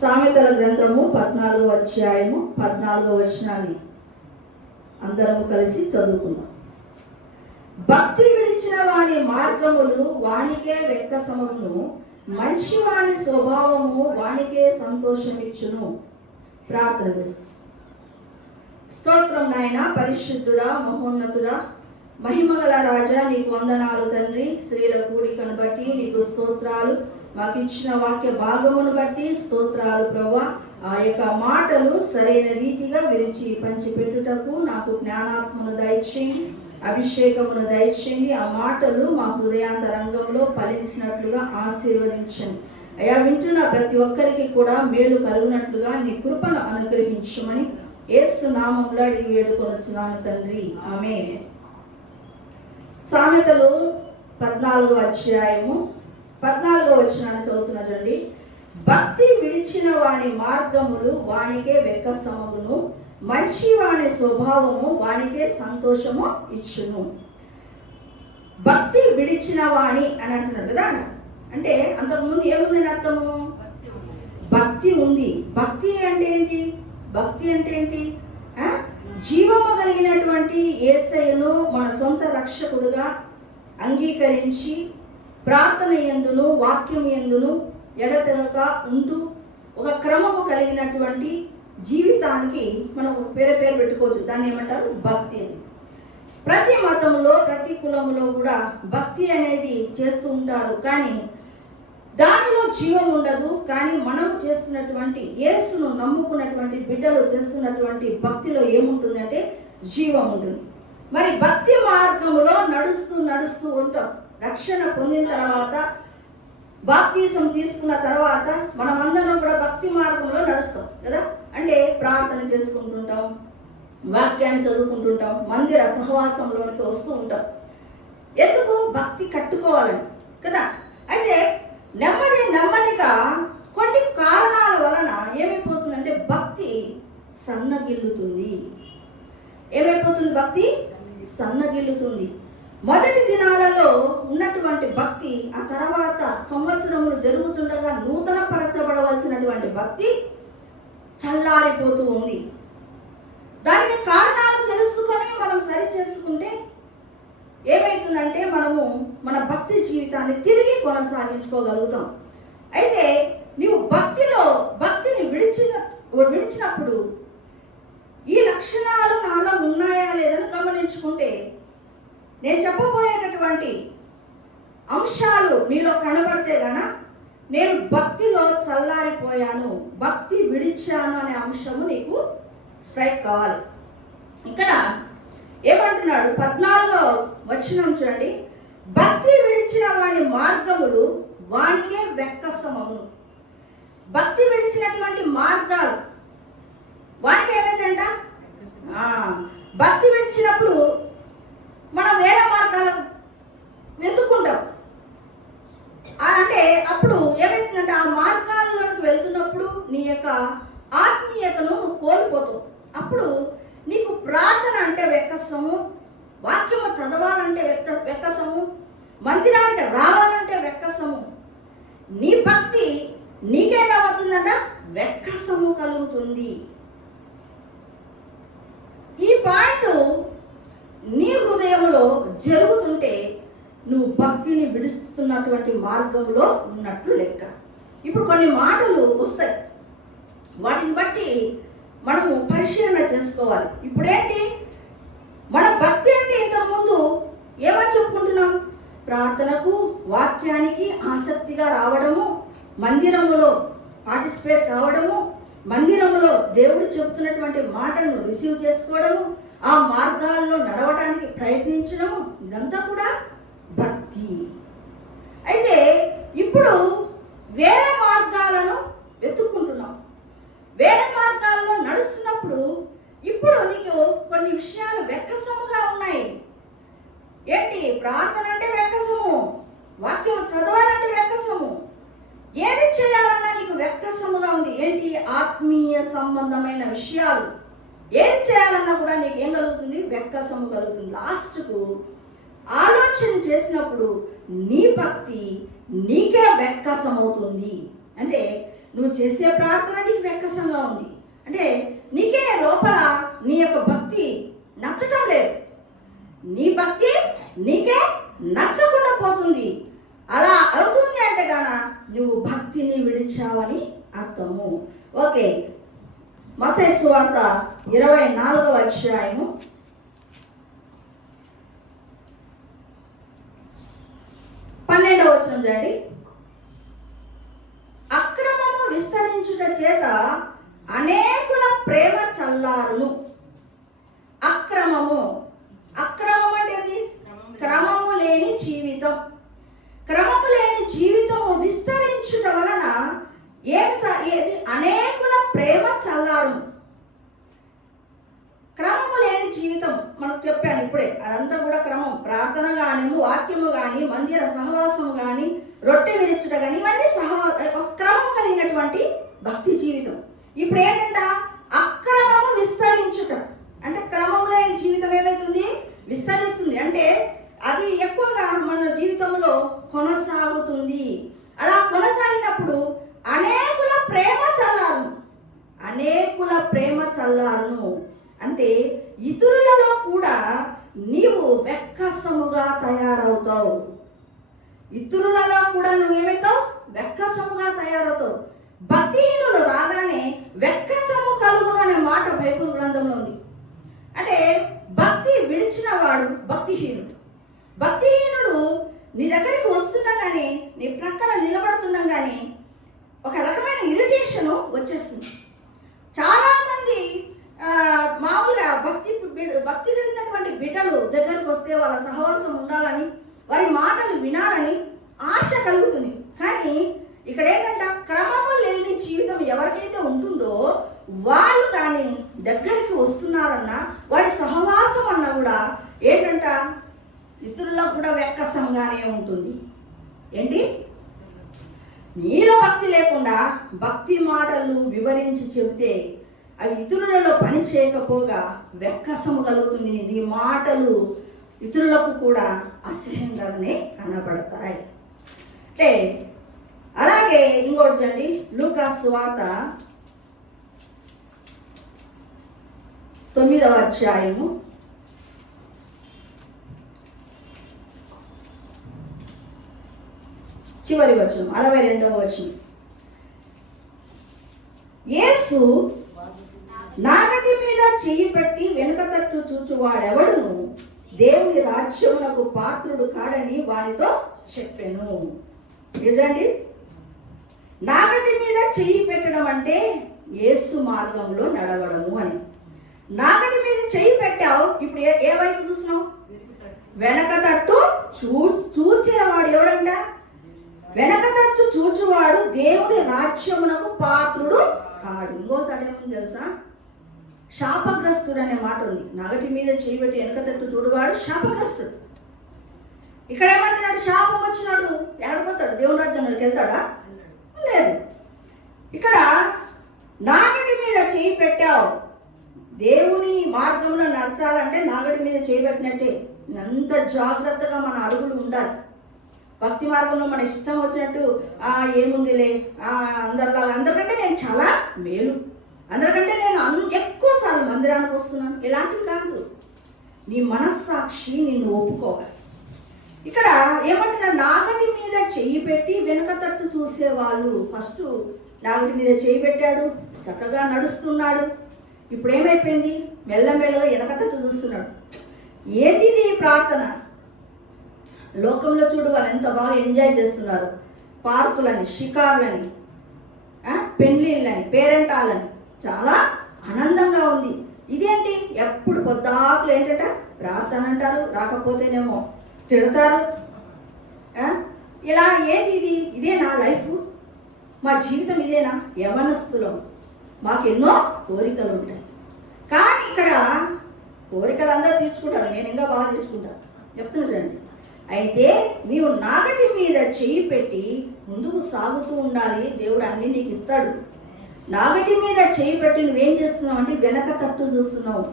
సామెతల గ్రంథము 14వ అధ్యాయము 14వ వచనాన్ని అందరము కలిసి చదువుకుందాం. భక్తి విడిచిన వాని మార్గములు వానికే వెక్కసమగును, మంచి వాని స్వభావము వానికే సంతోషమిచ్చును. ప్రార్థన చేస్తాం. స్తోత్రం నాయన, పరిశుద్ధుడా, మహోన్నతుడా, మహిమగల రాజా, నీకు వందనాలు తండ్రి. స్త్రీల కూడికను బట్టి నీకు స్తోత్రాలు. మాకు ఇచ్చిన వాక్య భాగమును బట్టి స్తోత్రాలు ప్రభువా. ఆ యొక్క మాటలు సరైన రీతిగా విరిచి పంచిపెట్టుటకు నాకు జ్ఞానాత్మను దయచేయండి, అభిషేకమును దయచేయండి. ఆ మాటలు మా హృదయాంతరంగంలో ఫలించినట్లుగా ఆశీర్వదించండి అయ్యా. వింటున్న ప్రతి ఒక్కరికి కూడా మేలు కలుగునట్లుగా నీ కృపను అనుగ్రహించమని యేసు నామములో అడిగి వేడుకొనుచున్నాను తండ్రి, ఆమేన్. సామెతలు 14వ అధ్యాయము 14వ వచనాన్ని చదువుతున్నదండి. భక్తి విడిచిన వాని మార్గములు వానికే వెక్కసమగును, మంచి వాని స్వభావము వానికే సంతోషము ఇచ్చును. భక్తి విడిచిన వాణి అని అంటున్నారు కదా. అంటే అంతకుముందు ఏముందని అర్థము? భక్తి ఉంది. భక్తి అంటే ఏంటి? భక్తి అంటే ఏంటి? జీవము కలిగినటువంటి యేసయ్యను మన సొంత రక్షకుడుగా అంగీకరించి ప్రార్థన యందును వాక్యం యందును ఎడతెగక ఉంటూ ఒక క్రమము కలిగినటువంటి జీవితానికి మనం పేరు పెట్టుకోవచ్చు. దాన్ని ఏమంటారు? భక్తి అని. ప్రతి మతంలో ప్రతి కులంలో కూడా భక్తి అనేది చేస్తూ ఉంటారు, కానీ దానిలో జీవం ఉండదు. కానీ మనం చేస్తున్నటువంటి యేసును నమ్ముకున్నటువంటి బిడ్డలు చేస్తున్నటువంటి భక్తిలో ఏముంటుందంటే జీవం ఉంటుంది. మరి భక్తి మార్గంలో నడుస్తూ ఉంటాం. రక్షణ పొందిన తర్వాత, బాప్తిసం తీసుకున్న తర్వాత మనమందరం కూడా భక్తి మార్గంలో నడుస్తాం కదా. అంటే ప్రార్థన చేసుకుంటుంటాం, వాక్యాన్ని చదువుకుంటుంటాం, మందిర సహవాసంలోనికి వస్తూ ఉంటాం. ఎందుకు? భక్తి కట్టుకోవాలని కదా. అయితే నెమ్మదిగా కొన్ని కారణాల వలన ఏమైపోతుందంటే భక్తి సన్నగిల్లుతుంది. ఏమైపోతుంది? భక్తి సన్నగిల్లుతుంది. మొదటి దినాలలో ఉన్నటువంటి భక్తి ఆ తర్వాత సంవత్సరములు జరుగుతుండగా నూతన పరచబడవలసినటువంటి భక్తి చల్లారిపోతూ ఉంది. దానికి కారణాలు తెలుసుకొని మనం సరి చేసుకుంటే ఏమవుతుందంటే మనము మన భక్తి జీవితాన్ని తిరిగి కొనసాగించుకోగలుగుతాం. అయితే నీవు భక్తిని విడిచినప్పుడు ఈ లక్షణాలు నాలో ఉన్నాయా లేదని గమనించుకుంటే, నేను చెప్పబోయేటటువంటి అంశాలు నీలో కనబడితే గాన నేను భక్తిలో చల్లారిపోయాను, భక్తి విడిచాను అనే అంశము నీకు స్ట్రైక్ కావాలి. ఇక్కడ ఏమంటున్నాడు? 14వ వచనం చూడండి. భక్తి విడిచిన వాని మార్గములు వానికే వెక్కసమగును. భక్తి విడిచినటువంటి మార్గాలు వానికి ఏమైందంట? భక్తి విడిచినప్పుడు మనం వేరే మార్గాలకు వెతుక్కుంటాం. అంటే అప్పుడు ఏమవుతుందంటే ఆ మార్గాల్లోకి వెళ్తున్నప్పుడు నీ యొక్క ఆత్మీయతను నువ్వు కోల్పోతావు. అప్పుడు నీకు ప్రార్థన అంటే వెక్కసము, వాక్యము చదవాలంటే వెక్కసము, మందిరానికి రావాలంటే వెక్కసము. నీ భక్తి నీకేమవుతుందంట? వెక్కసము కలుగుతుంది. ఈ పాయింట్ నీ హృదయంలో జరుగుతుంటే నువ్వు భక్తిని విడుస్తున్నటువంటి మార్గంలో ఉన్నట్లు లెక్క. ఇప్పుడు కొన్ని మాటలు వస్తాయి, వాటిని బట్టి మనము పరిశీలన చేసుకోవాలి. ఇప్పుడేంటి? మన భక్తి అంటే ఇంతకుముందు ఏమని చెప్పుకుంటున్నాం? ప్రార్థనకు వాక్యానికి ఆసక్తిగా రావడము, మందిరములో పార్టిసిపేట్ కావడము, మందిరములో దేవుడు చెబుతున్నటువంటి మాటలను రిసీవ్ చేసుకోవడము, ఆ మార్గాల్లో నడవడానికి ప్రయత్నించడము, ఇదంతా కూడా భక్తి. అయితే ఇప్పుడు వేరే మార్గాలను వెతుక్కుంటున్నాం. వేరే మార్గాల్లో నడుస్తున్నప్పుడు ఇప్పుడు నీకు కొన్ని విషయాలు వెక్కసముగా ఉన్నాయి. ఏంటి? ప్రార్థన అంటే వెక్కసము, వాక్యం చదవాలంటే వెక్కసము, ఏది చేయాలన్నా నీకు వెక్కసముగా ఉంది. ఏంటి? ఆత్మీయ సంబంధమైన విషయాలు ఏది చేయాలన్నా కూడా నీకు ఏం కలుగుతుంది? వెక్కసము కలుగుతుంది. లాస్ట్కు ఆలోచన చేసినప్పుడు నీ భక్తి నీకే వెక్కసమవుతుంది. అంటే నువ్వు చేసే ప్రార్థన నీకు వెక్కసంగా ఉంది అంటే నీకే లోపల నీ యొక్క భక్తి నచ్చటం లేదు. నీ భక్తి నీకే నచ్చకుండా పోతుంది. అలా అవుతుంది అంటే గాన నువ్వు భక్తిని విడిచావని అర్థము. ఓకే, మత్తయి సువార్త 24వ అధ్యాయము 12వ వచనం చూడండి. అక్రమము విస్తరించుట చేత అనేకుల ప్రేమ చల్లారును. అక్రమము అంటే అది క్రమము లేని జీవితం. క్రమము లేని జీవితము విస్తరించుట వలన ఏది అనేకుల ప్రేమ చల్లారును. క్రమము లేని జీవితం మనకు చెప్పాను ఇప్పుడే, అదంతా కూడా క్రమం. ప్రార్థన కానీ, వాక్యము కానీ, మందిర సహవాసము కానీ, రొట్టె విరుచుట కానీ, ఇవన్నీ క్రమం కలిగినటువంటి భక్తి జీవితం. ఇప్పుడు ఏంటంట, అక్రమము విస్తరించుట అంటే క్రమము లేని జీవితం ఏమవుతుంది, విస్తరిస్తుంది. అంటే అది ఎక్కువగా మన జీవితంలో కొనసాగుతుంది. అలా కొనసాగినప్పుడు అనేకుల ప్రేమ చల్లారును. అనేకుల ప్రేమ చల్లారును అంటే ఇతరులలో కూడా నీవు వెక్కసముగా తయారవుతావు. ఇతరులలో కూడా నువ్వేమవుతావు, వెక్కసముగా తయారవుతావు. భక్తిహీనులు రాగానే వెక్కసము కలుగును అనే మాట బైబిల్ గ్రంథంలో ఉంది. అంటే భక్తి విడిచిన వాడు భక్తిహీనుడు. భక్తిహీనుడు నీ దగ్గరికి వస్తుండగానే, నీ ప్రక్కన నిలబడుతుండగానే ఒక రకమైన ఇరిటేషను వచ్చేస్తుంది. చాలామంది మామూలుగా భక్తి కలిగినటువంటి బిడ్డలు దగ్గరకు వస్తే వాళ్ళ సహవాసం ఉండాలని, వారి మాటలు వినాలని ఆశ కలుగుతుంది. కానీ ఇక్కడ ఏంటంటే క్రమము లేని జీవితం ఎవరికైతే ఉంటుందో వాళ్ళు కానీ దగ్గరికి వస్తున్నారన్నా, వారి సహవాసం అన్నా కూడా ఏంటంట ఇతరులకు కూడా వెక్కసంగానే ఉంటుంది. ఏంటి, నీలో భక్తి లేకుండా భక్తి మాటలు వివరించి చెబితే అవి ఇతరులలో పని చేయకపోగా వెక్కసము కలుగుతుంది. నీ మాటలు ఇతరులకు కూడా అసహ్యంగానే కనబడతాయి. అంటే అలాగే ఇంకోటి చూడండి, లూకా సువార్త 9వ అధ్యాయము 62వ వచనం. యేసు నాగటి మీద చెయ్యి పెట్టి వెనుక తట్టు చూచువాడెవడును దేవుని రాజ్యమునకు పాత్రుడు కాడని వానితో చెప్పెను. నిజండి, నాగటి మీద చెయ్యి పెట్టడం అంటే యేసు మార్గంలో నడవడము అని. నాగటి మీద చెయ్యి పెట్టావు, ఇప్పుడు ఏ వైపు చూస్తున్నావు, వెనక తట్టు చూచేవాడు ఎవడంట, వెనక తట్టు చూచువాడు దేవుని రాజ్యమునకు పాత్రుడు కాడు. ఇంకోసారి ఏముంది తెలుసా, శాపగ్రస్తుడు అనే మాట ఉంది. నాగటి మీద చెయ్యి పెట్టి వెనక తట్టు చూడువాడు శాపగ్రస్తుడు. ఇక్కడ ఏమంటున్నాడు, శాపం వచ్చినాడు ఎక్కడిపోతాడు, దేవుని రాజ్యంలోకి వెళ్తాడా, లేదు. ఇక్కడ నాగటి మీద చేయి పెట్టావు, దేవుని మార్గంలో నడచాలంటే నాగటి మీద చేయి పెట్టినట్టే. అంత జాగ్రత్తగా మన అడుగులు ఉండాలి. భక్తి మార్గంలో మన ఇష్టం వచ్చినట్టు ఏముందిలే, అందరికంటే నేను చాలా మేలు, అందరికంటే నేను ఎక్కువసార్లు మందిరానికి వస్తున్నాను, ఇలాంటివి కాదు. నీ మనస్సాక్షి నిన్ను ఒప్పుకోవాలి. ఇక్కడ ఏమంటున్నా, నాగటి మీద చెయ్యి పెట్టి వెనుక తట్టు చూసేవాళ్ళు. ఫస్ట్ నాగటి మీద చెయ్యి పెట్టాడు, చక్కగా నడుస్తున్నాడు. ఇప్పుడు ఏమైపోయింది, మెల్లమెల్లగా వెనక తట్టు చూస్తున్నాడు. ఏంటిది ప్రార్థన? లోకంలో చూడు వాళ్ళు ఎంత బాగా ఎంజాయ్ చేస్తున్నారు. పార్కులని, షికార్లని, పెళ్ళిళ్ళని, పేరెంటాలని, చాలా ఆనందంగా ఉంది. ఇదేంటి, ఎప్పుడు పొద్దాకులు ఏంటంటే ప్రార్థన అంటారు, రాకపోతేనేమో తిడతారు. ఇలా ఏంటి ఇది, ఇదే నా లైఫ్, మా జీవితం ఇదేనా? యవనస్తులం, మాకెన్నో కోరికలు ఉంటాయి. కానీ ఇక్కడ కోరికలు అందరూ తీర్చుకుంటారు, నేను ఇంకా బాగా తీర్చుకుంటాను, చెప్తున్నా చూడండి. అయితే నీవు నాగటి మీద చెయ్యి పెట్టి ముందుకు సాగుతూ ఉండాలి, దేవుడు అన్నీ నీకు ఇస్తాడు. నాగటి మీద చెయ్యి పెట్టి నువ్వేం చేస్తున్నావు అంటే వెనక తట్టు చూస్తున్నావు.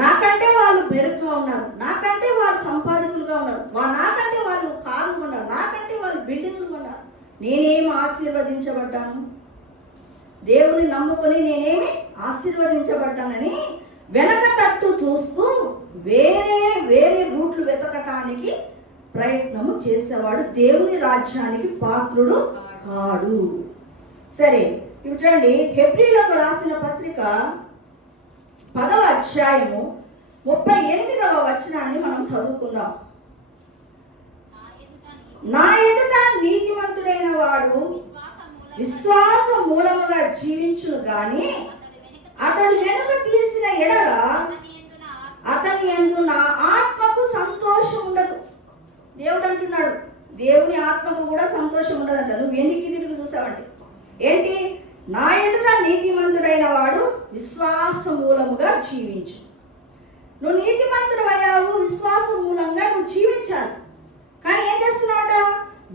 నాకంటే వాళ్ళు మెరుగ్గా ఉన్నారు, నాకంటే వాళ్ళు సంపాదకులుగా ఉన్నారు, నాకంటే వాళ్ళు కార్లు కొన్నారు, నాకంటే వాళ్ళు బిల్డింగ్లు కొన్నారు, నేనేం ఆశీర్వదించబడ్డాను, దేవుని నమ్ముకొని నేనేమి ఆశీర్వదించబడ్డానని వెనక తట్టు చూస్తూ వేరే వేరే రూట్లు వెతకటానికి ప్రయత్నము చేసేవాడు దేవుని రాజ్యానికి పాత్రుడు కాడు. సరే, ఇప్పుడు చూడండి, హెబ్రీలకు రాసిన పత్రిక 10వ అధ్యాయము 38వ వచనాన్ని మనం చదువుకుందాం. నా ఎదుట నీతిమంతుడైన వాడు విశ్వాస మూలముగా జీవించును గాని అతడు వెనుక తీసిన ఎడల అతని యందు నా ఆత్మకు సంతోషం ఉండదు. దేవుడు అంటున్నాడు, దేవుని ఆత్మకు కూడా సంతోషం ఉండదంట. నువ్వు వెనక్కి తిరిగి చూసావంటే ఏంటి? నా ఎదుట నీతిమంతుడైన వాడు విశ్వాస మూలముగా జీవించు. నువ్వు నీతిమంతుడు అయ్యావు, విశ్వాస మూలంగా నువ్వు జీవించాలి. కానీ ఏం చేస్తున్నావుట?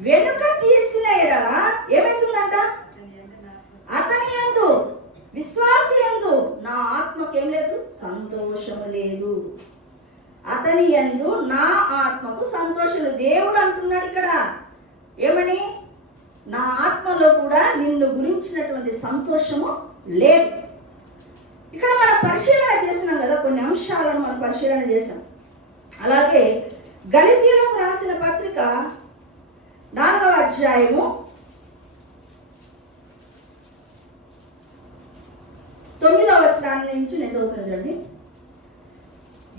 వెనుక తీసిన ఎడల ఏమవుతుందంట? అతని యందు, విశ్వాసి యందు నా ఆత్మకేం లేదు? సంతోషము లేదు. అతని యందు నా ఆత్మకు సంతోషం. దేవుడు అంటున్నాడు ఇక్కడ ఏమని? నా ఆత్మలో కూడా నిన్ను గురించినటువంటి సంతోషము లేదు. ఇక్కడ మనం పరిశీలన చేసినాం కదా, కొన్ని అంశాలను మనం పరిశీలన చేసాం. అలాగే గలతీయులకు రాసిన పత్రిక 4వ అధ్యాయము 9వ వచనం నుంచి నేను చదువుతానండి.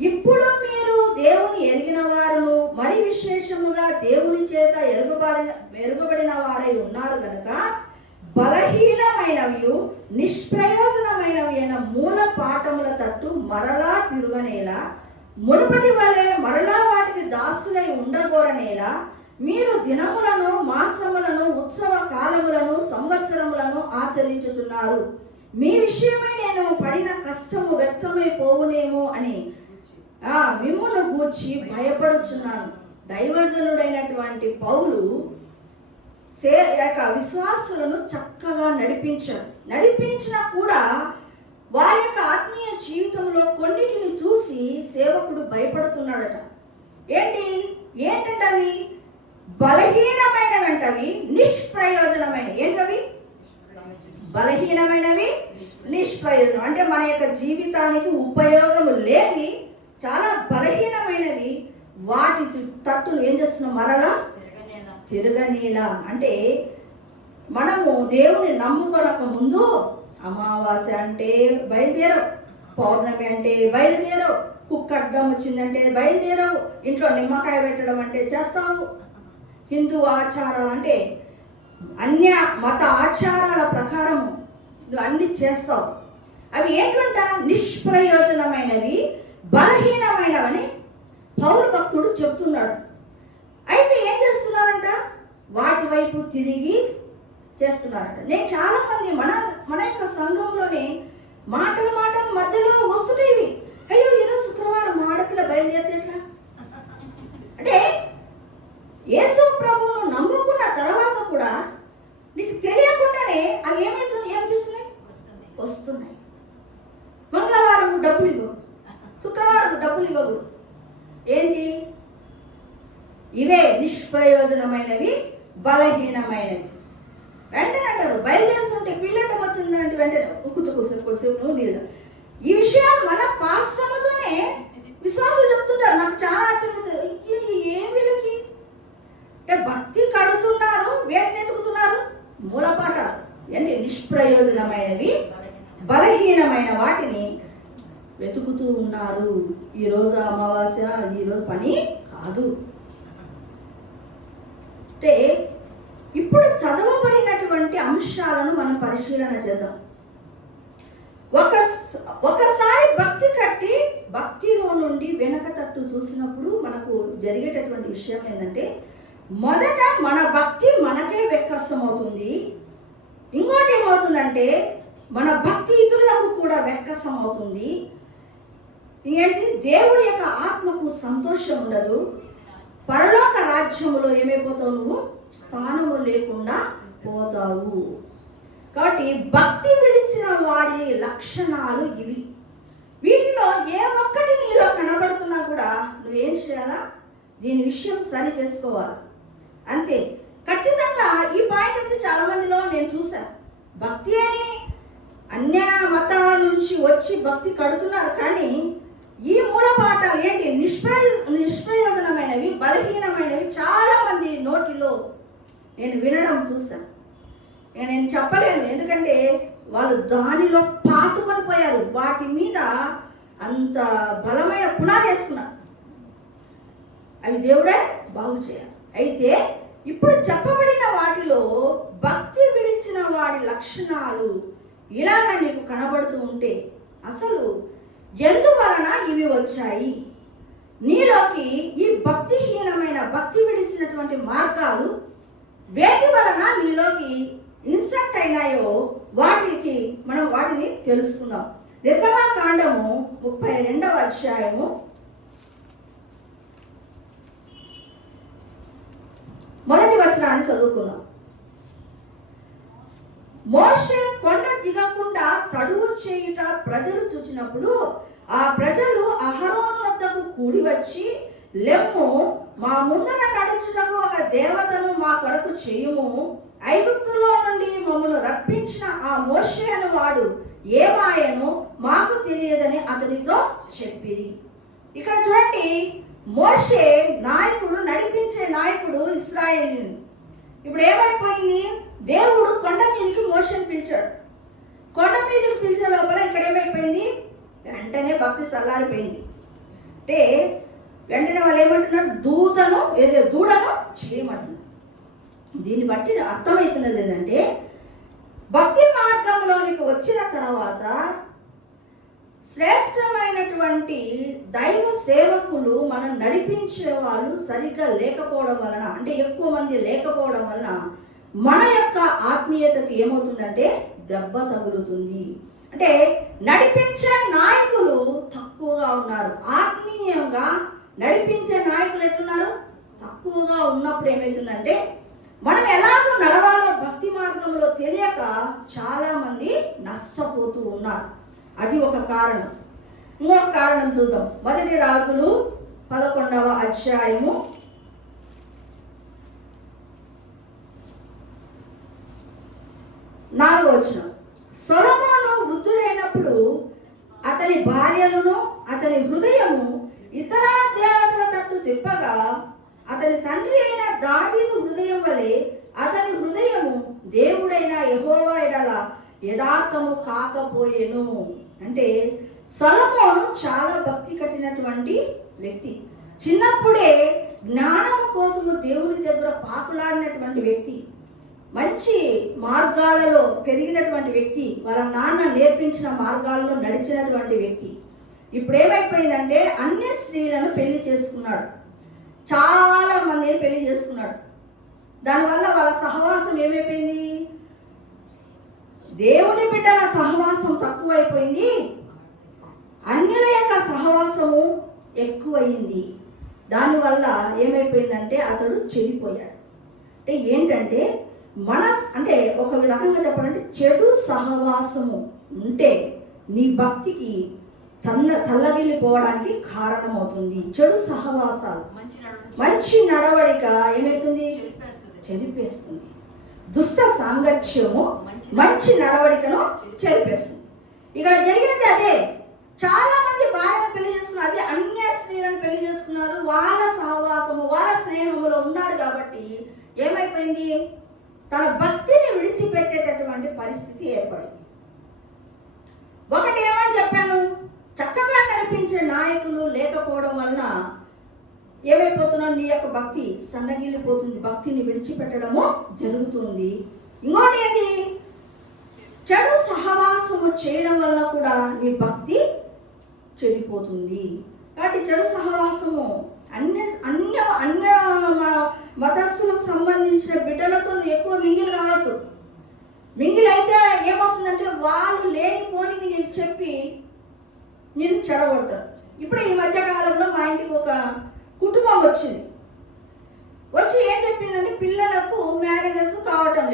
ఇప్పుడు మీరు దేవుని ఎరిగిన వారును మరి విశేషముగా దేవుని చేత ఎరుగబడిన వారై ఉన్నారు కనుక బలహీనమైనవి నిష్ప్రయోజనమైనవి అయిన మూల పాఠముల తట్టు మరలా తిరుగనేలా, మునుపటి వలె మరలా వాటికి దాసులై ఉండగోరనేలా మీరు దినములను, మాసములను, ఉత్సవ కాలములను, సంవత్సరములను ఆచరించుతున్నారు. మీ విషయమై నేను పడిన కష్టము వ్యర్థమైపోవునేమో అని మిమ్మును గూర్చి భయపడుచున్నాను. దైవజనుడైనటువంటి పౌలు విశ్వాసులను చక్కగా నడిపించినా కూడా వారి యొక్క ఆత్మీయ జీవితంలో కొన్నిటిని చూసి సేవకుడు భయపడుతున్నాడట. ఏంటంటవి? బలహీనమైనవంటవి, నిష్ప్రయోజనమైనవి. ఏంటవి? బలహీనమైనవి, నిష్ప్రయోజనం. అంటే మన యొక్క జీవితానికి ఉపయోగము లేని చాలా బలహీనమైనవి. వాటి తట్టును ఏం చేస్తున్నాం? మరలా తిరగనేలా. అంటే మనము దేవుని నమ్ముకొనక ముందు అమావాస్య అంటే బయలుదేరవు, పౌర్ణమి అంటే బయలుదేరవు, కుక్క అడ్డం వచ్చిందంటే బయలుదేరవు, ఇంట్లో నిమ్మకాయ పెట్టడం అంటే చేస్తావు, హిందూ ఆచారాలు అంటే అన్య మత ఆచారాల ప్రకారము నువ్వు అన్ని చేస్తావు. అవి ఏంటంట? నిష్ప్రయోజనమైనవి, బలహీనమైనవని పౌలు భక్తుడు చెప్తున్నాడు. అయితే ఏం చేస్తున్నారంట? వాటి వైపు తిరిగి చేస్తున్నారంట. నేను చాలామంది మన యొక్క సంఘంలోనే మాటలు మధ్యలో వస్తున్నాయి. అయ్యో ఈరోజు శుక్రవారం మా ఆడపిల్ల బయలుదేరితే ఎట్లా? అంటే యేసు ప్రభువును నమ్ముకున్న తర్వాత కూడా నీకు తెలియకుండానే అవి ఏం చేస్తున్నాయి? వస్తున్నాయి. మంగళవారం డబ్బులు ఇవ్వవు, శుక్రవారం డబ్బులు ఇవ్వవు. ఏంటి? ఇవే నిష్ప్రయోజనమైనవి, బలహీనమైనవి. వెంటనే అంటారు బయలుదేరుతుంటే పిల్లటం వచ్చిందంటే వెంటనే కూర్చోసేపు నీళ్ళు. ఈ విషయాలు మన పాశ్రమతోనే విశ్వాసులు చెప్తుంటారు. నాకు చాలా ఆశ్చర్యం. ఏం వీళ్ళకి అంటే భక్తి కడుతున్నారు, వేటిని ఎత్తుకుతున్నారు? మూలపాఠాలు. ఏంటి? నిష్ప్రయోజనమైనవి, బలహీనమైన వాటిని వెతుకుతూ ఉన్నారు. ఈరోజు అమావాస్య, ఈరోజు పని కాదు. అంటే ఇప్పుడు చదవబడినటువంటి అంశాలను మనం పరిశీలన చేద్దాం. ఒకసారి భక్తి కట్టి భక్తిలో నుండి వెనక తట్టు చూసినప్పుడు మనకు జరిగేటటువంటి విషయం ఏంటంటే, మొదట మన భక్తి మనకే వెక్కసమవుతుంది. ఇంకోటి ఏమవుతుందంటే మన భక్తి ఇతరులకు కూడా వెక్కసం అవుతుంది. ఏంటి? దేవుడి యొక్క ఆత్మకు సంతోషం ఉండదు. పరలోక రాజ్యములో ఏమైపోతావు? నువ్వు స్థానము లేకుండా పోతావు. కాబట్టి భక్తి విడిచిన వాడి లక్షణాలు ఇవి. వీటిలో ఏ ఒక్కటి నీలో కనబడుతున్నా కూడా నువ్వేం చేయాలా? దీని విషయం సరి చేసుకోవాలి. అంతే. ఖచ్చితంగా ఈ పాయింట్ అయితే చాలా మందిలో నేను చూశాను. భక్తి అని వచ్చి భక్తి కడుతున్నారు. కానీ ఈ మూలపాఠాలు ఏంటి? నిష్ప్రయోజనమైనవి, బలహీనమైనవి చాలా మంది నోటిలో నేను వినడం చూశాను. నేను చెప్పలేను, ఎందుకంటే వాళ్ళు దానిలో పాతుకొని పోయారు. వాటి మీద అంత బలమైన పునాది వేసుకున్నారు. అవి దేవుడే బాగు చేయాలి. అయితే ఇప్పుడు చెప్పబడిన వాటిలో భక్తి విడిచిన వాడి లక్షణాలు ఇలాగ నీకు కనబడుతూ ఉంటే అసలు ఎందువలన ఇవి వచ్చాయి? నీలోకి ఈ భక్తిహీనమైన, భక్తి విడిచినటువంటి మార్గాలు వేటి వలన నీలోకి ఇన్సెక్ట్ అయినాయో మనం వాటిని తెలుసుకుందాం. నిర్గమకాండము 32వ అధ్యాయము 1వ వచనాన్ని చదువుకున్నాం. మోషే కొండ దిగకుండా తడువు చేయుట ప్రజలు చూచినప్పుడు ఆ ప్రజలు అహరోను వద్దకు కూడి వచ్చి, లెమ్ము, మా ముందర నడుచుటకు ఒక దేవతను మా కొరకు చేయుము. ఐగుప్తులో నుండి మమ్మను రప్పించిన ఆ మోషే అను వాడు ఏమాయను మాకు తెలియదని అతనితో చెప్పిరి. ఇక్కడ చూడండి, మోషే నాయకుడు, నడిపించే నాయకుడు ఇశ్రాయేలుని. ఇప్పుడు ఏమైపోయింది? దేవుడు కొండ మీదకి మోషేని పిలిచాడు. కొండ మీదకి పిలిచే లోపల ఇక్కడ ఏమైపోయింది? వెంటనే భక్తి చల్లారిపోయింది. అంటే వెంటనే వాళ్ళు ఏమంటున్నారు? దూడను చేయమంటున్నారు. దీన్ని బట్టి అర్థమవుతున్నది ఏంటంటే, భక్తి మార్గంలోనికి వచ్చిన తర్వాత శ్రేష్టమైనటువంటి దైవ సేవకులు మనం నడిపించే వాళ్ళు సరిగ్గా లేకపోవడం వలన, అంటే ఎక్కువ మంది లేకపోవడం వలన మన యొక్క ఆత్మీయతకు ఏమవుతుందంటే దెబ్బ తగులుతుంది. అంటే నడిపించే నాయకులు తక్కువగా ఉన్నారు. ఆత్మీయంగా నడిపించే నాయకులు ఎట్లున్నారు? తక్కువగా ఉన్నప్పుడు ఏమవుతుందంటే మనం ఎలాగో నడవాలో భక్తి మార్గంలో తెలియక చాలా మంది నష్టపోతూ ఉన్నారు. అది ఒక కారణం. ఇంకొక కారణం చూద్దాం. 1 రాజులు 11వ అధ్యాయము 4వ వచనం. సొలొమోను వృద్ధుడైనప్పుడు అతని భార్యలను అతని హృదయము ఇతర దేవతల తట్టు తిప్పగా అతని తండ్రి అయిన దావీదు హృదయం వలె అతని హృదయము దేవుడైన యెహోవా ఎడల యథార్థము కాకపోయెను. అంటే సొలొమోను చాలా భక్తి కట్టినటువంటి వ్యక్తి. చిన్నప్పుడే జ్ఞానము కోసము దేవుని దగ్గర పాకులాడినటువంటి వ్యక్తి, మంచి మార్గాలలో పెరిగినటువంటి వ్యక్తి, వాళ్ళ నాన్న నేర్పించిన మార్గాల్లో నడిచినటువంటి వ్యక్తి. ఇప్పుడు ఏమైపోయిందంటే అన్య స్త్రీలను పెళ్లి చేసుకున్నాడు. చాలా మందిని పెళ్లి చేసుకున్నాడు. దానివల్ల వాళ్ళ సహవాసం ఏమైపోయింది? దేవుని బిడ్డల సహవాసం తక్కువైపోయింది, అన్యుల యొక్క సహవాసము ఎక్కువయింది. దానివల్ల ఏమైపోయిందంటే అతడు చెడిపోయాడు. అంటే ఏంటంటే అంటే ఒక రకంగా చెప్పాలంటే చెడు సహవాసము ఉంటే నీ భక్తికి చల్లగిల్లిపోవడానికి కారణమవుతుంది. చెడు సహవాసాలు, మంచి నడవడిక ఏమవుతుంది? చెరిపేస్తుంది. దుష్ట సాంగత్యము మంచి నడవడికను చెరిపేస్తుంది. ఇక్కడ జరిగినది అదే. చాలా మంది భార్యను పెళ్లి చేసుకున్నారు, అదే అన్య స్త్రీలను పెళ్లి చేసుకున్నారు. వాళ్ళ సహవాసము, వాళ్ళ స్నేహములో ఉన్నాడు కాబట్టి ఏమైపోయింది? తన భక్తిని విడిచిపెట్టేటటువంటి పరిస్థితి ఏర్పడింది. ఒకటి ఏమని చెప్పాను, చక్కగా నడిపించే నాయకులు లేకపోవడం వలన ఏమైపోతున్నావు? నీ యొక్క భక్తి సన్నగిల్లిపోతుంది, భక్తిని విడిచిపెట్టడము జరుగుతుంది. ఇంకోటి ఏంటి? చెడు సహవాసము చేయడం వల్ల కూడా నీ భక్తి చెడిపోతుంది. కాబట్టి చెడు సహవాసము అన్య మతస్థులకు సంబంధించిన బిడ్డలతో ఎక్కువ మింగిల్ కావద్దు. మింగిల్ అయితే ఏమవుతుందంటే వాళ్ళు లేనిపోని నీకు చెప్పి నేను చెడగొడతారు. ఇప్పుడు ఈ మధ్యకాలంలో మా ఇంటికి ఒక కుటుంబం వచ్చింది. వచ్చి ఏం చెప్పిందంటే పిల్లలకు మ్యారేజెస్ కావటం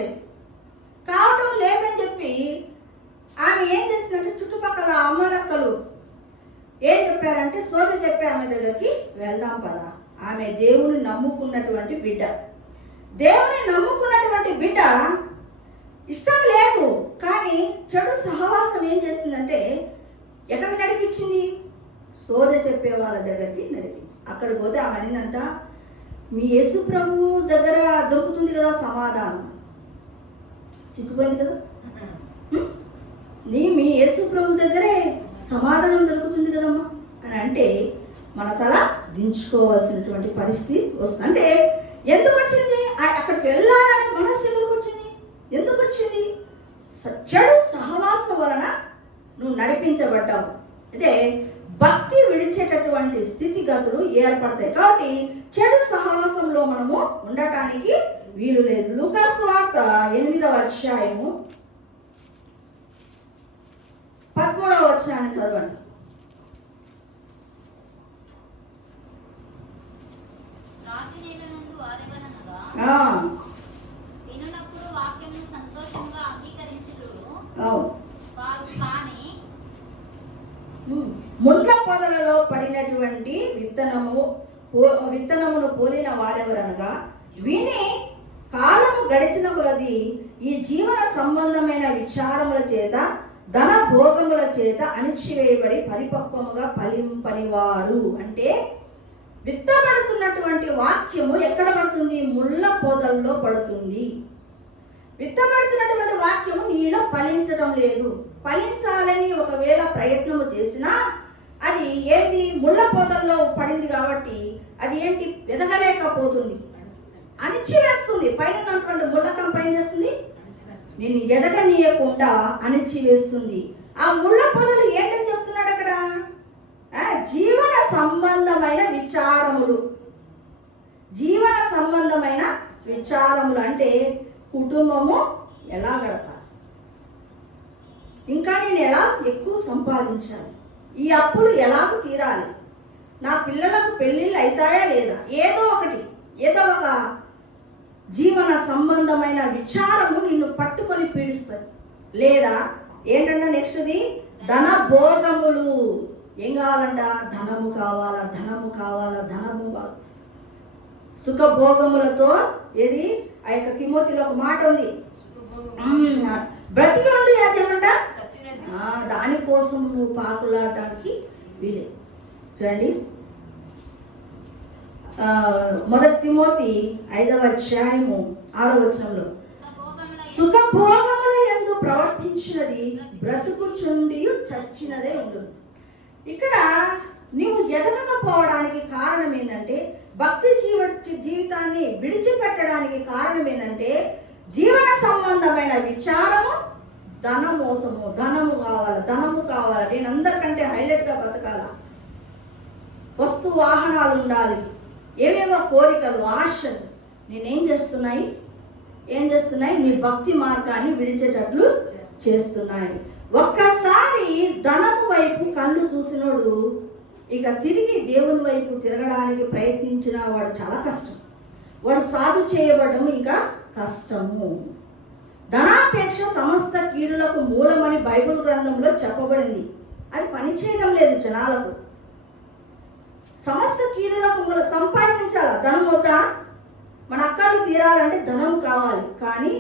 లేదని చెప్పి ఆమె ఏం చేసిందంటే చుట్టుపక్కల అమ్మలక్కలు ఏం చెప్పారంటే సోది చెప్పి ఆమె దగ్గరికి వెళ్దాం పదా. ఆమె దేవుని నమ్ముకున్నటువంటి బిడ్డ, దేవుని నమ్ముకున్నటువంటి బిడ్డ ఇష్టం లేదు, కానీ చెడు సహవాసం ఏం చేసిందంటే ఎక్కడికి నడిపించింది? సోద చెప్పే వాళ్ళ దగ్గరికి నడిపించింది. అక్కడికి పోతే ఆమె అనిందంట, మీ యేసు ప్రభు దగ్గర దొరుకుతుంది కదా సమాధానం. సిగ్గుపోయింది కదా. మీ యేసు ప్రభు దగ్గరే సమాధానం దొరుకుతుంది కదమ్మా అని అంటే మన తల దించుకోవాల్సినటువంటి పరిస్థితి వస్తుంది. అంటే ఎందుకు వచ్చింది? అక్కడికి వెళ్ళాలనే మనస్సు ఎందుకు వచ్చింది? ఎందుకు వచ్చింది? చెడు సహవాసం వలన నువ్వు నడిపించబడ్డావు. అంటే భక్తి విడిచేటటువంటి స్థితిగతులు ఏర్పడతాయి. కాబట్టి చెడు సహవాసంలో మనము ఉండటానికి వీలు లేదు. లూకాసు వార్త 8వ అధ్యాయము 13వ వచనాన్ని చదవండి. ముళ్ళ పొదలలో పడినటువంటి విత్తనమును పోలిన వారెవరనగా విని కాలము గడిచిన కొలది ఈ జీవన సంబంధమైన విచారముల చేత ధన భోగముల చేత అణిచివేయబడి పరిపక్వముగా ఫలింపనివారు. అంటే విత్తబడుతున్నటువంటి వాక్యము ఎక్కడ పడుతుంది? ముళ్ళ పొదల్లో పడుతుంది. విత్తబడుతున్నటువంటి వాక్యము నీలో ఫలించడం లేదు. ఫలించాలని ఒకవేళ ప్రయత్నము చేసినా అది ఏంటి? ముళ్ళ పొదల్లో పడింది కాబట్టి అది ఏంటి? ఎదగలేకపోతుంది, అణిచివేస్తుంది. పైన ఉన్నటువంటి ముళ్ళ కంప ఏం చేస్తుంది? నిన్ను ఎదగనీయకుండా అణిచివేస్తుంది. ఆ ముళ్ళ పొదలు ఏంటని చెప్తున్నాడు అక్కడ? జీవన సంబంధమైన విచారములు. జీవన సంబంధమైన విచారములు అంటే కుటుంబము ఎలా గడపాలి, ఇంకా నేను ఎలా ఎక్కువ సంపాదించాలి, ఈ అప్పులు ఎలాగ తీరాలి, నా పిల్లలకు పెళ్ళిళ్ళు అవుతాయా లేదా, ఏదో ఒక జీవన సంబంధమైన విచారము నిన్ను పట్టుకొని పీడిస్తుంది. లేదా ఏంటంటే నెక్స్ట్ది ధన భోగములు. ఏం కావాలంట? ధనము కావాలా, ధనము కావాలా, ధనము. సుఖభోగములతో ఏది ఆ యొక్క తిమోతిలో ఒక మాట ఉంది, బ్రతికి ఉండి అదేమంట దానికోసం నువ్వు పాకులాడడానికి వీలే. చూడండి, 1 తిమోతి 5వ అధ్యాయము 6వ వచనంలో సుఖభోగముల యందు ప్రవర్తించినది బ్రతుకుచుండి చచ్చినదే ఉండును. ఇక్కడ నీవు ఎదగకపోవడానికి కారణం ఏంటంటే, భక్తి జీవితాన్ని విడిచిపెట్టడానికి కారణం ఏంటంటే జీవన సంబంధమైన విచారము, ధన మోసము. ధనము కావాలి, నేను అందరికంటే హైలైట్గా బతకాలా, వస్తు వాహనాలు ఉండాలి, ఏవేవో కోరికలు, ఆశలు నేనేం చేస్తున్నాయి? నీ భక్తి మార్గాన్ని విడిచేటట్లు చేస్తున్నాయి. ఒక్కసారి ధనము వైపు కళ్ళు చూసినోడు ఇక తిరిగి దేవుని వైపు తిరగడానికి ప్రయత్నించిన వాడు చాలా కష్టం. వాడు సాధు చేయబడము ఇంకా కష్టము. ధనాపేక్ష సమస్త కీడులకు మూలమని బైబిల్ గ్రంథంలో చెప్పబడింది. అది పనిచేయడం లేదు జనాలకు. సమస్త కీడులకు మూల సంపాదించాలా, ధనం వద్దా? మన అక్కలు తీరాలంటే ధనం కావాలి. కానీ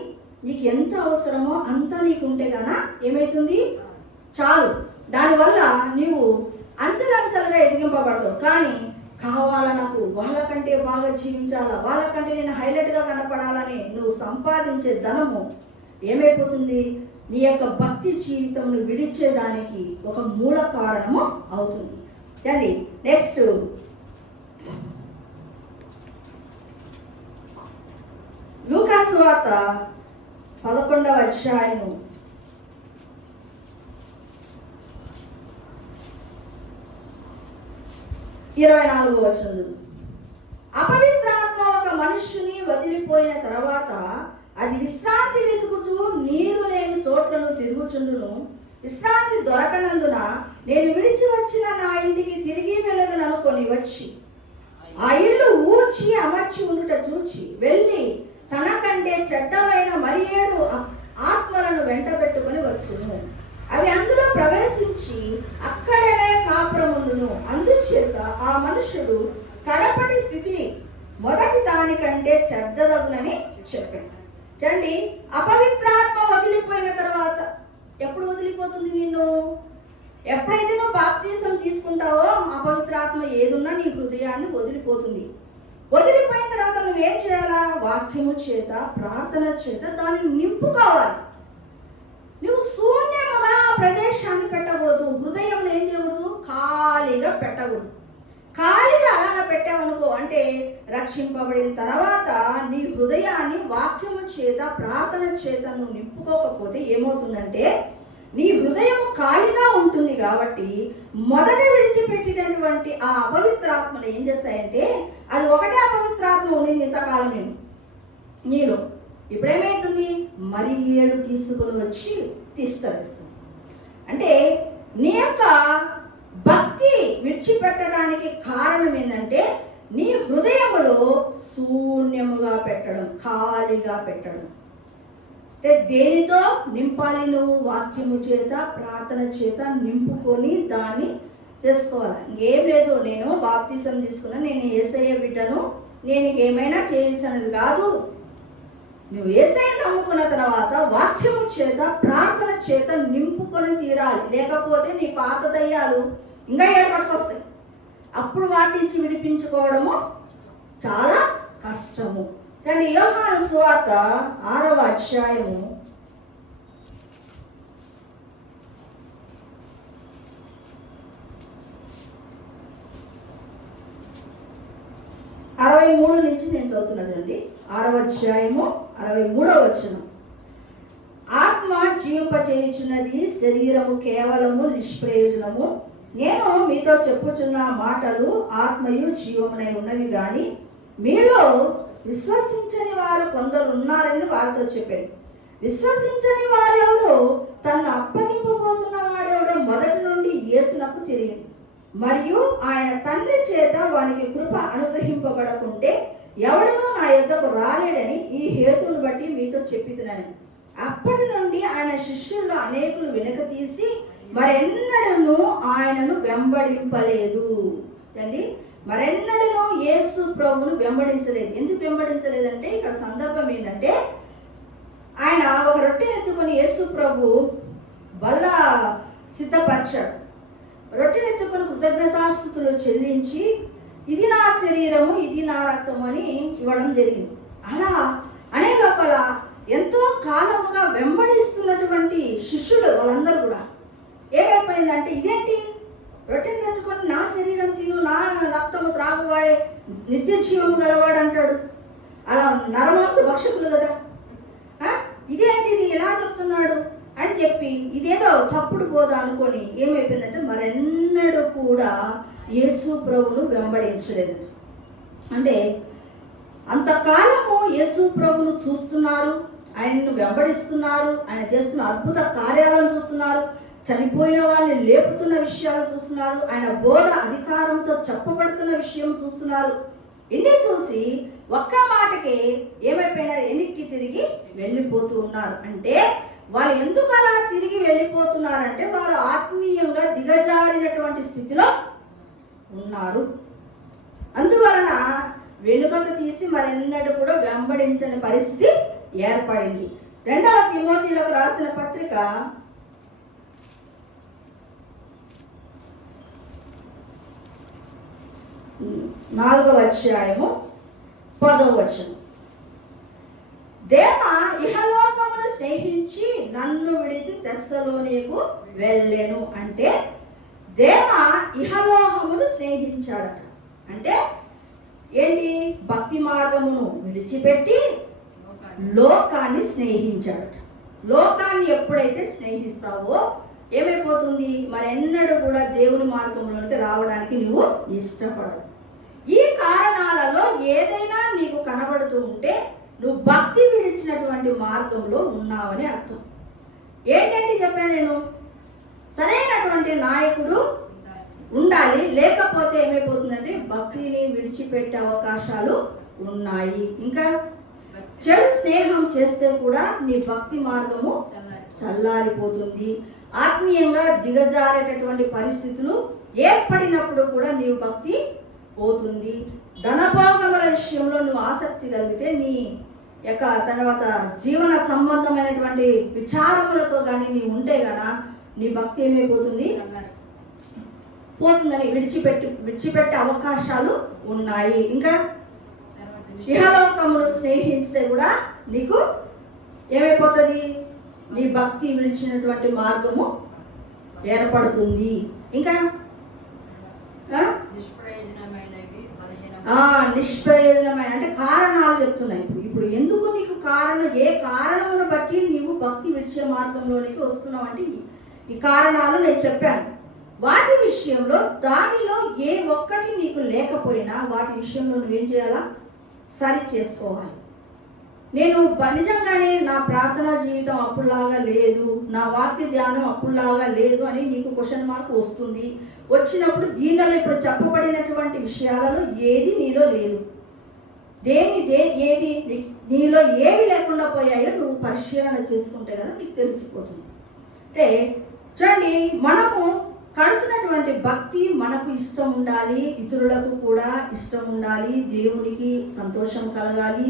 నీకు ఎంత అవసరమో అంత నీకుంటే కన్నా ఏమవుతుంది? చాలు. దానివల్ల నీవు అంచెలంచెలుగా ఎదిగింపబడతావు. కానీ కావాలా నాకు, వాళ్ళకంటే బాగా జీవించాలా, వాళ్ళకంటే నేను హైలైట్గా కనపడాలని నువ్వు సంపాదించే ధనము ఏమైపోతుంది? నీ యొక్క భక్తి జీవితంను విడిచేదానికి ఒక మూల కారణము అవుతుంది. అండి నెక్స్ట్ లూకాసు వార్త 11వ అధ్యాయము 24వ వచనం. అపవిత్రాత్మ ఒక మనుష్యుని వదిలిపోయిన తర్వాత అది విశ్రాంతి వెతుకుతూ నీరు లేని చోట్లను తిరుగుచుండును. విశ్రాంతి దొరకనందున నేను విడిచి వచ్చిన నా ఇంటికి తిరిగి వెళ్ళదననుకొని వచ్చి ఆ ఇల్లు ఊడ్చి అమర్చి ఉండుట చూచి వెళ్ళి తనకంటే చెడ్డమైన 7 ఆత్మలను వెంట పెట్టుకొని వచ్చును. అవి అందులో ప్రవేశించి అక్కడనే కాపురముండును. అందుచేత ఆ మనుషుడు కడపటి స్థితి మొదటి దానికంటే చెడ్డదగునని చెప్పాడు. చూడండి, అపవిత్రాత్మ వదిలిపోయిన తర్వాత ఎప్పుడు వదిలిపోతుంది నిన్ను? ఎప్పుడైతే నువ్వు బాప్తీసం తీసుకుంటావో అపవిత్రాత్మ ఏదున్నా నీ హృదయాన్ని వదిలిపోతుంది. వదిలిపోయిన తర్వాత నువ్వేం చేయాలా? వాక్యము చేత, ప్రార్థన చేత దాన్ని నింపుకోవాలి. నువ్వు శూన్యముగా ఆ ప్రదేశాన్ని పెట్టకూడదు. హృదయం ఏం చేయకూడదు? ఖాళీగా పెట్టకూడదు. ఖాళీగా అలాగా పెట్టావనుకో, అంటే రక్షింపబడిన తర్వాత నీ హృదయాన్ని వాక్యము చేత, ప్రార్థన చేత నువ్వు నింపుకోకపోతే ఏమవుతుందంటే నీ హృదయం ఖాళీగా ఉంటుంది. కాబట్టి మొదట విడిచిపెట్టినటువంటి ఆ అపవిత్రాత్మలు ఏం చేస్తాయంటే, అది ఒకటే అపవిత్రాత్మ ఉండింది ఇంతకాలం నీలో. ఇప్పుడేమవుతుంది? మరి 7 తీసుకుని వచ్చి తిష్టవేస్తుంది. అంటే నీ యొక్క భక్తి విడిచిపెట్టడానికి కారణం ఏంటంటే నీ హృదయములో శూన్యముగా పెట్టడం, ఖాళీగా పెట్టడం. అంటే దేనితో నింపాలి? నువ్వు వాక్యము చేత, ప్రార్థన చేత నింపుకొని దాన్ని చేసుకోవాలి. ఇంకేం లేదు, నేను బాప్తిసం తీసుకున్నా, నేను యేసయ్య బిడ్డను, నేను ఏమైనా చేయొచ్చనేది కాదు. నువ్వు యేసయ్యను నమ్ముకున్న తర్వాత వాక్యము చేత, ప్రార్థన చేత నింపుకొని తీరాలి. లేకపోతే నీ పాత దయ్యాలు ఇంకా ఏర్పడుకొస్తాయి. అప్పుడు వాటి నుంచి విడిపించుకోవడము చాలా కష్టము. కానీ యోహాను సువార్త 6వ అధ్యాయము 63 నుంచి నేను చదువుతున్నానండి. 6వ అధ్యాయము 63వ వచనం. ఆత్మ జీవింపచేయుచున్నది, శరీరము కేవలము నిష్ప్రయోజనము. నేను మీతో చెప్పుచున్న మాటలు ఆత్మయు జీవమునై ఉన్నవి గాని మీలో విశ్వసించని వారు కొందరు ఉన్నారని వారితో చెప్పాడు. విశ్వసించని వారెవరో, తను అప్పగింపబోతున్న వాడెవడో మొదటి నుండి యేసునకు తెలియదు, మరియు ఆయన తండ్రి చేత వానికి కృప అనుగ్రహింపబడకుంటే ఎవడనూ నా యొద్దకు రాలేడని ఈ హేతువును బట్టి మీతో చెప్పుతున్నాను. అప్పటి నుండి ఆయన శిష్యుల్లో అనేకులు వెనుక తీసి మరెన్నడూ ఆయనను వెంబడింపలేదు. అండి, మరెన్నడూ యేసు ప్రభువును వెంబడించలేదు. ఎందుకు వెంబడించలేదంటే ఇక్కడ సందర్భం ఏంటంటే, ఆయన ఒక రొట్టెని ఎత్తుకొని యేసు ప్రభు బల్ల సిద్ధపరిచాడు. రొట్టెని ఎత్తుకొని కృతజ్ఞతాస్తుతులు చెల్లించి, ఇది నా శరీరము, ఇది నా రక్తం అని ఇవ్వడం జరిగింది. అలా అనే లోపల ఎంతో కాలముగా వెంబడిస్తున్నటువంటి శిష్యులు వాళ్ళందరూ కూడా ఏమైపోయిందంటే, ఇదేంటి రొట్టెని పెట్టుకొని నా శరీరం తిను, నా రక్తము త్రాగువాడే నిత్య జీవము గలవాడు అంటాడు. అలా నరమాంస భక్షకులు కదా, ఇదేంటి ఇది ఎలా చెప్తున్నాడు అని చెప్పి ఇదేదో తప్పుడు బోధ అనుకొని ఏమైపోయిందంటే మరెన్నడూ కూడా యేసు ప్రభువును వెంబడించలేదు. అంటే అంతకాలము యేసు ప్రభువును చూస్తున్నారు, ఆయన్ను వెంబడిస్తున్నారు, ఆయన చేస్తున్న అద్భుత కార్యాలను చూస్తున్నారు, చనిపోయిన వాళ్ళని లేపుతున్న విషయాలు చూస్తున్నారు, ఆయన బోధ అధికారంతో చెప్పబడుతున్న విషయం చూస్తున్నారు. ఇన్ని చూసి ఒక్క మాటకి ఏమైపోయినారు? వెనక్కి తిరిగి వెళ్ళిపోతూ ఉన్నారు. అంటే వాళ్ళు ఎందుకు అలా తిరిగి వెళ్ళిపోతున్నారంటే వారు ఆత్మీయంగా దిగజారినటువంటి స్థితిలో ఉన్నారు. అందువలన వెనుకకు తీసి మరెన్నడూ కూడా వెంబడించని పరిస్థితి ఏర్పడింది. 2వ తిమోతిలకు రాసిన పత్రిక 4వ అధ్యాయము 10వ వచనం. దేమ ఇహలోకమును స్నేహించి నన్ను విడిచి తెస్సలోనికు వెళ్ళెను. అంటే దేమ ఇహలోకమును స్నేహించాడట. అంటే ఏంటి? భక్తి మార్గమును విడిచిపెట్టి లోకాన్ని స్నేహించాడట. లోకాన్ని ఎప్పుడైతే స్నేహిస్తావో ఏమైపోతుంది? మరెన్నడూ కూడా దేవుని మార్గంలోనికి రావడానికి నువ్వు ఇష్టపడవు. ఈ కారణాలలో ఏదైనా నీకు కనబడుతూ ఉంటే నువ్వు భక్తి విడిచినటువంటి మార్గంలో ఉన్నావని అర్థం. ఏంటంటే చెప్పాను నేను, సరైనటువంటి నాయకుడు ఉండాలి, లేకపోతే ఏమైపోతుందంటే భక్తిని విడిచిపెట్టే అవకాశాలు ఉన్నాయి. ఇంకా చెడు స్నేహం చేస్తే కూడా నీ భక్తి మార్గము చల్లారిపోతుంది. ఆత్మీయంగా దిగజారేటటువంటి పరిస్థితులు ఏర్పడినప్పుడు కూడా నీ భక్తి పోతుంది. ధనభోగముల విషయంలో నువ్వు ఆసక్తి కలిగితే నీ యొక్క తర్వాత జీవన సంబంధమైనటువంటి విచారములతో కానీ నీ ఉంటే గన నీ భక్తి ఏమైపోతుంది? పోతుందని విడిచిపెట్టే అవకాశాలు ఉన్నాయి. ఇంకా ఇహలోకమును స్నేహిస్తే కూడా నీకు ఏమైపోతుంది? నీ భక్తి విడిచినటువంటి మార్గము ఏర్పడుతుంది. ఇంకా నిష్ప్రయోజనమైన అంటే కారణాలు చెప్తున్నాయి. ఇప్పుడు ఎందుకు నీకు ఏ కారణమును బట్టి నీవు భక్తి విడిచే మార్గంలోనికి వస్తున్నావు అంటే ఈ కారణాలు నేను చెప్పాను. వాటి విషయంలో దానిలో ఏ ఒక్కటి నీకు లేకపోయినా వాటి విషయంలో నువ్వేం చేయాలా? సరి చేసుకోవాలి. నేను నిజంగానే నా ప్రార్థనా జీవితం అప్పుడులాగా లేదు, నా వాక్య ధ్యానం అప్పుడులాగా లేదు అని నీకు క్వశ్చన్ మార్క్ వస్తుంది. వచ్చినప్పుడు దీనిలో ఇప్పుడు చెప్పబడినటువంటి విషయాలలో ఏది నీలో లేదు, ఏది నీలో ఏవి లేకుండా పోయాయో నువ్వు పరిశీలన చేసుకుంటే కదా నీకు తెలిసిపోతుంది. అంటే చూడండి, మనము కడుతున్నటువంటి భక్తి మనకు ఇష్టం ఉండాలి, ఇతరులకు కూడా ఇష్టం ఉండాలి, దేవునికి సంతోషం కలగాలి.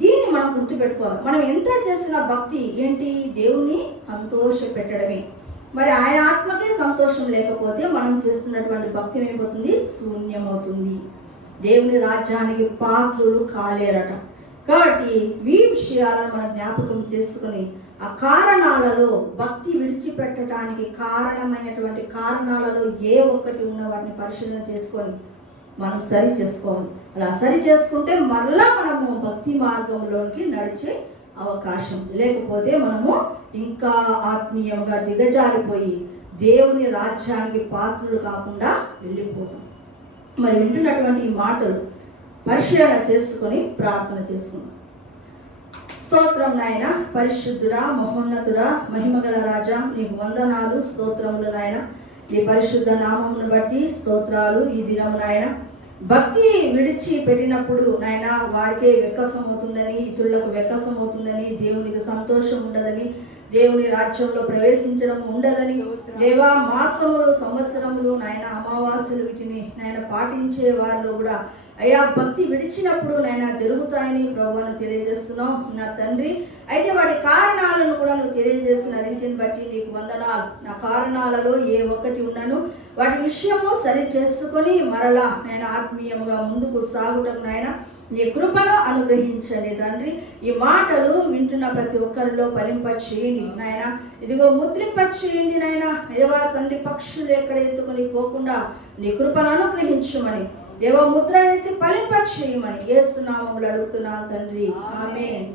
దీన్ని మనం గుర్తుపెట్టుకోవాలి. మనం ఎంత చేసిన భక్తి ఏంటి? దేవుణ్ణి సంతోష పెట్టడమే. మరి ఆయన ఆత్మకే సంతోషం లేకపోతే మనం చేస్తున్నటువంటి భక్తి ఏమైపోతుంది? శూన్యమవుతుంది. దేవుని రాజ్యానికి పాత్రులు కాలేరట. కాబట్టి ఈ విషయాలను మనం జ్ఞాపకం చేసుకుని ఆ కారణాలలో భక్తి విడిచిపెట్టడానికి కారణమైనటువంటి కారణాలలో ఏ ఒక్కటి ఉన్న వాటిని పరిశీలన చేసుకొని మనం సరి చేసుకోవాలి. అలా సరి చేసుకుంటే మళ్ళా మనము భక్తి మార్గంలోకి నడిచే అవకాశం. లేకపోతే మనము ఇంకా ఆత్మీయంగా దిగజారిపోయి దేవుని రాజ్యానికి పాత్రలు కాకుండా వెళ్ళిపోతాం. మరి వింటున్నటువంటి ఈ మాటలు పరిశీలన చేసుకొని ప్రార్థన చేసుకుందాం. స్తోత్రం నాయన, పరిశుద్ధుడా, మహోన్నతుడా, మహిమగల రాజా, నీకు వందనాలు, స్తోత్రములు నాయన. నీ పరిశుద్ధ నామమును బట్టి స్తోత్రాలు. ఈ దినము నాయన భక్తి విడిచి పెట్టినప్పుడు నాయన వాడికే వెక్కసం అవుతుందని, ఇతరులకు వెక్కసం అవుతుందని, దేవునికి సంతోషం ఉండదని, దేవుని రాజ్యంలో ప్రవేశించడం ఉండదని, దేవా మాసములు సంవత్సరములు నాయన అమావాస్యలు వీటిని నాయన పాటించే వారిలో కూడా అయ్యా భక్తి విడిచినప్పుడు నాయన జరుగుతాయని ప్రభువును తెలియజేస్తున్నావు నా తండ్రి. అయితే వాటి కారణాలను కూడా నువ్వు తెలియజేసిన రీతిని బట్టి నీకు వందనాలు. నా కారణాలలో ఏ ఒక్కటి ఉన్నాను వాటి విషయము సరి చేసుకొని మరలా నేను ఆత్మీయంగా ముందుకు సాగుటకు నాయన నీ కృపను అనుగ్రహించండి తండ్రి. ఈ మాటలు వింటున్న ప్రతి ఒక్కరిలో ఫలింపచేయండి నాయన. ఇదిగో ముద్రింపచేయండి నాయన. దేవా తండ్రి, పక్షులు ఎక్కడ ఎత్తుకొని పోకుండా నీ కృపను అనుగ్రహించమని, దేవ ముద్ర వేసి ఫలింపచేయమని యేసు నామములో అడుగుతున్నాను తండ్రి. ఆమేన్.